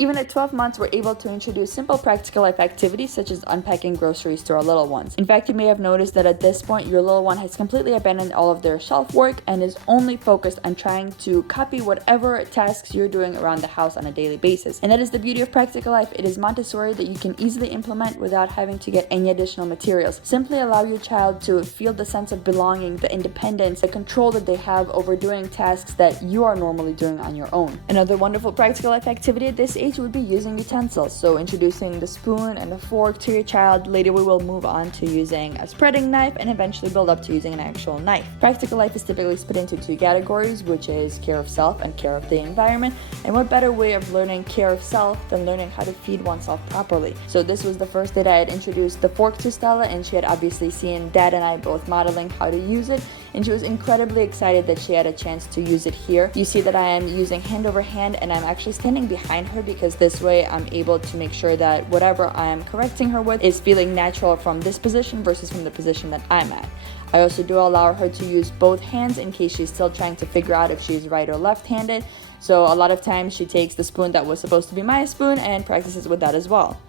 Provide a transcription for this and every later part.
Even at 12 months, we're able to introduce simple practical life activities such as unpacking groceries to our little ones. In fact, you may have noticed that at this point, your little one has completely abandoned all of their shelf work and is only focused on trying to copy whatever tasks you're doing around the house on a daily basis. And that is the beauty of practical life. It is Montessori that you can easily implement without having to get any additional materials. Simply allow your child to feel the sense of belonging, the independence, the control that they have over doing tasks that you are normally doing on your own. Another wonderful practical life activity at this age would be using utensils. So introducing the spoon and the fork to your child. Later we will move on to using a spreading knife and eventually build up to using an actual knife. Practical life is typically split into two categories, which is care of self and care of the environment. And what better way of learning care of self than learning how to feed oneself properly? So this was the first day that I had introduced the fork to Stella, and she had obviously seen Dad and I both modeling how to use it, and she was incredibly excited that she had a chance to use it here. You see that I am using hand over hand, and I'm actually standing behind her because this way I'm able to make sure that whatever I am correcting her with is feeling natural from this position versus from the position that I'm at. I also do allow her to use both hands in case she's still trying to figure out if she's right or left-handed. So a lot of times she takes the spoon that was supposed to be my spoon and practices with that as well.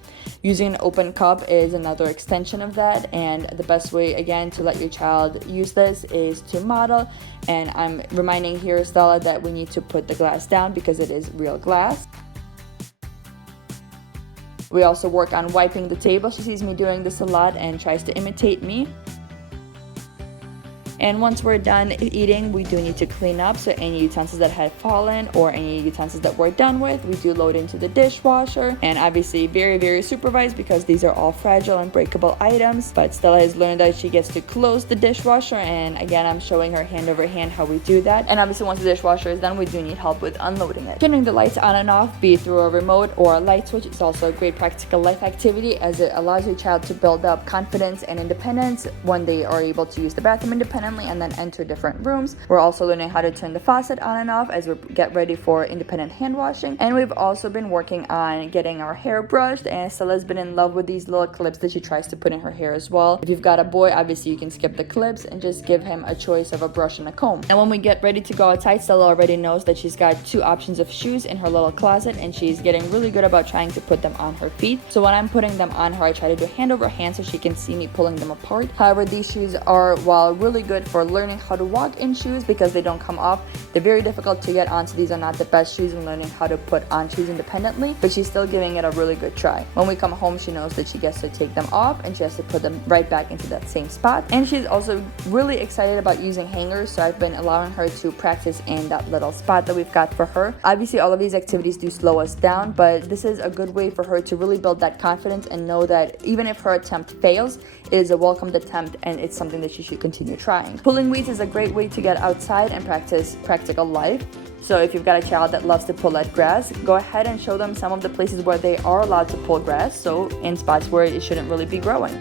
Using an open cup is another extension of that, and the best way again to let your child use this is to model. And I'm reminding here Stella that we need to put the glass down because it is real glass. We also work on wiping the table. She sees me doing this a lot and tries to imitate me. And once we're done eating, we do need to clean up. So any utensils that had fallen or any utensils that we're done with, we do load into the dishwasher. And obviously very, very supervised because these are all fragile and breakable items. But Stella has learned that she gets to close the dishwasher. And again, I'm showing her hand over hand how we do that. And obviously once the dishwasher is done, we do need help with unloading it. Turning the lights on and off, be it through a remote or a light switch, is also a great practical life activity as it allows your child to build up confidence and independence when they are able to use the bathroom independently and then enter different rooms. We're also learning how to turn the faucet on and off as we get ready for independent hand washing. And we've also been working on getting our hair brushed, and Stella's been in love with these little clips that she tries to put in her hair as well. If you've got a boy, obviously you can skip the clips and just give him a choice of a brush and a comb. And when we get ready to go outside, Stella already knows that she's got two options of shoes in her little closet, and she's getting really good about trying to put them on her feet. So when I'm putting them on her, I try to do hand over hand so she can see me pulling them apart. However, these shoes are, while really good for learning how to walk in shoes because they don't come off, they're very difficult to get on, so these are not the best shoes in learning how to put on shoes independently, but she's still giving it a really good try. When we come home, she knows that she gets to take them off and she has to put them right back into that same spot. And she's also really excited about using hangers, so I've been allowing her to practice in that little spot that we've got for her. Obviously, all of these activities do slow us down, but this is a good way for her to really build that confidence and know that even if her attempt fails, it is a welcomed attempt and it's something that she should continue trying. Pulling weeds is a great way to get outside and practice practical life. So if you've got a child that loves to pull at grass, go ahead and show them some of the places where they are allowed to pull grass, so in spots where it shouldn't really be growing.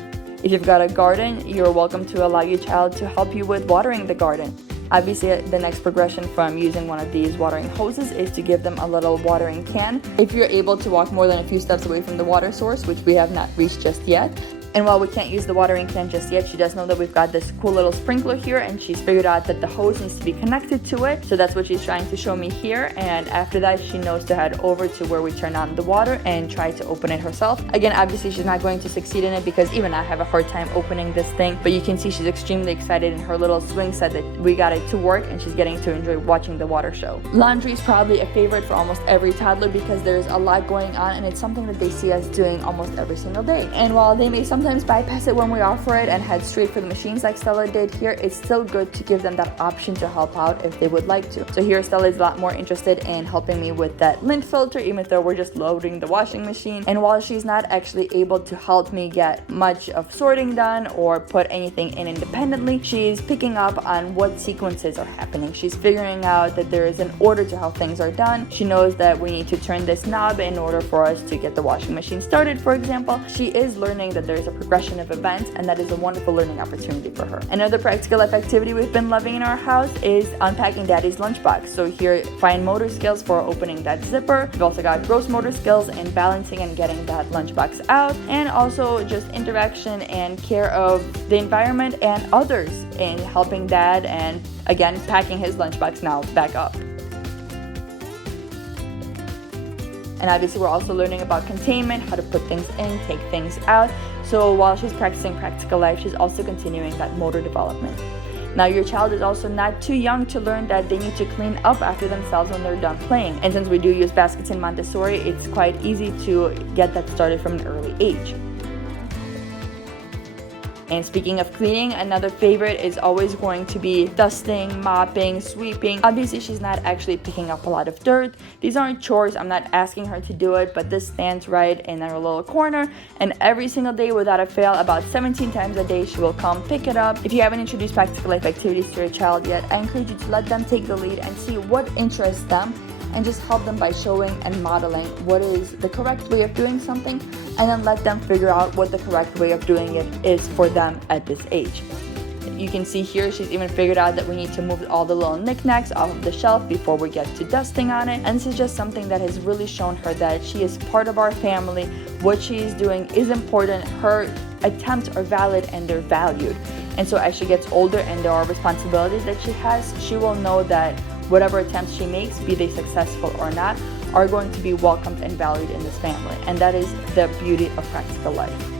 If you've got a garden, you're welcome to allow your child to help you with watering the garden. Obviously, the next progression from using one of these watering hoses is to give them a little watering can. If you're able to walk more than a few steps away from the water source, which we have not reached just yet, and while we can't use the watering can just yet, she does know that we've got this cool little sprinkler here, and she's figured out that the hose needs to be connected to it. So that's what she's trying to show me here. And after that, she knows to head over to where we turn on the water and try to open it herself. Again, obviously she's not going to succeed in it because even I have a hard time opening this thing, but you can see she's extremely excited in her little swing set that we got it to work, and she's getting to enjoy watching the water show. Laundry is probably a favorite for almost every toddler because there's a lot going on, and it's something that they see us doing almost every single day. And while they may sometimes bypass it when we offer it and head straight for the machines like Stella did here, it's still good to give them that option to help out if they would like to. So here Stella is a lot more interested in helping me with that lint filter, even though we're just loading the washing machine. And while she's not actually able to help me get much of sorting done or put anything in independently, she's picking up on what sequences are happening. She's figuring out that there is an order to how things are done. She knows that we need to turn this knob in order for us to get the washing machine started, for example. She is learning that there's a progression of events, and that is a wonderful learning opportunity for her. Another practical life activity we've been loving in our house is unpacking Daddy's lunchbox. So here, fine motor skills for opening that zipper. We've also got gross motor skills in balancing and getting that lunchbox out, and also just interaction and care of the environment and others in helping Dad and again packing his lunchbox now back up. And obviously we're also learning about containment, how to put things in, take things out. So while she's practicing practical life, she's also continuing that motor development. Now your child is also not too young to learn that they need to clean up after themselves when they're done playing. And since we do use baskets in Montessori, it's quite easy to get that started from an early age. And speaking of cleaning, another favorite is always going to be dusting, mopping, sweeping. Obviously, she's not actually picking up a lot of dirt. These aren't chores. I'm not asking her to do it, but this stands right in her little corner. And every single day, without a fail, about 17 times a day, she will come pick it up. If you haven't introduced practical life activities to your child yet, I encourage you to let them take the lead and see what interests them, and just help them by showing and modeling what is the correct way of doing something, and then let them figure out what the correct way of doing it is for them at this age. You can see here she's even figured out that we need to move all the little knickknacks off of the shelf before we get to dusting on it. And this is just something that has really shown her that she is part of our family. What she is doing is important. Her attempts are valid and they're valued. And so as she gets older and there are responsibilities that she has, she will know that whatever attempts she makes, be they successful or not, are going to be welcomed and valued in this family. And that is the beauty of practical life.